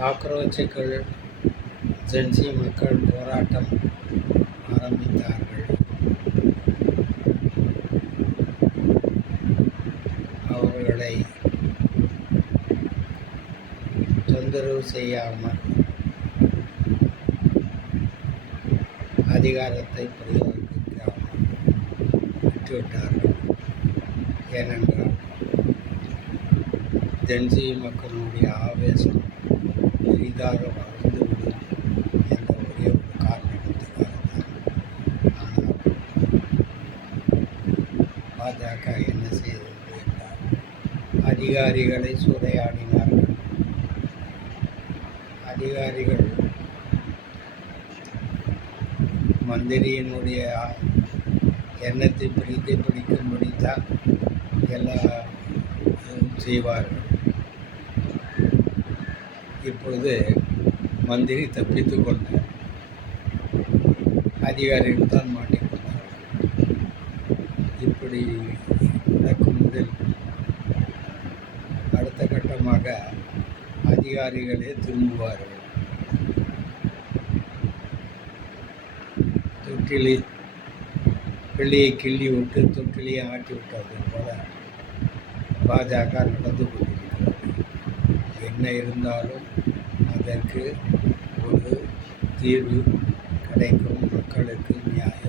காக்ரோச்சுகள் gen Z மக்கள் போராட்டம் ஆரம்பித்தார்கள். அவர்களை தொந்தரவு செய்யாமல் அதிகாரத்தை பிரயோகிக்காமல் விட்டுவிட்டார்கள். ஏனென்றால் ஜென்சி மக்களுடைய ஆவேசம் பெரிதாக வளர்ந்துவிடும் என்ற ஒரே ஒரு காரணத்துக்காகத்தான். ஆனால் பாஜக என்ன செய்தது என்றால் அதிகாரிகளை சூறையாடினார்கள். அதிகாரிகள் மந்திரியினுடைய எண்ணத்தை பிடிக்கும்படித்தான் எல்லாம் செய்வார்கள். இப்பொழுது மந்திரி தப்பித்து கொண்டார், அதிகாரிகள் தான் மாட்டிக்கொண்டார்கள். இப்படி நடக்கும்போதில் அடுத்த கட்டமாக அதிகாரிகளே திரும்புவார்கள். தொட்டிலை வெள்ளியை கிள்ளி விட்டு தொட்டிலையை ஆட்டி விட்டது போல பாஜக நடந்து கொண்டிருக்கிறது. என்ன இருந்தாலும் அதற்கு ஒரு தீர்வு கிடைக்கும், மக்களுக்கு நியாயம்.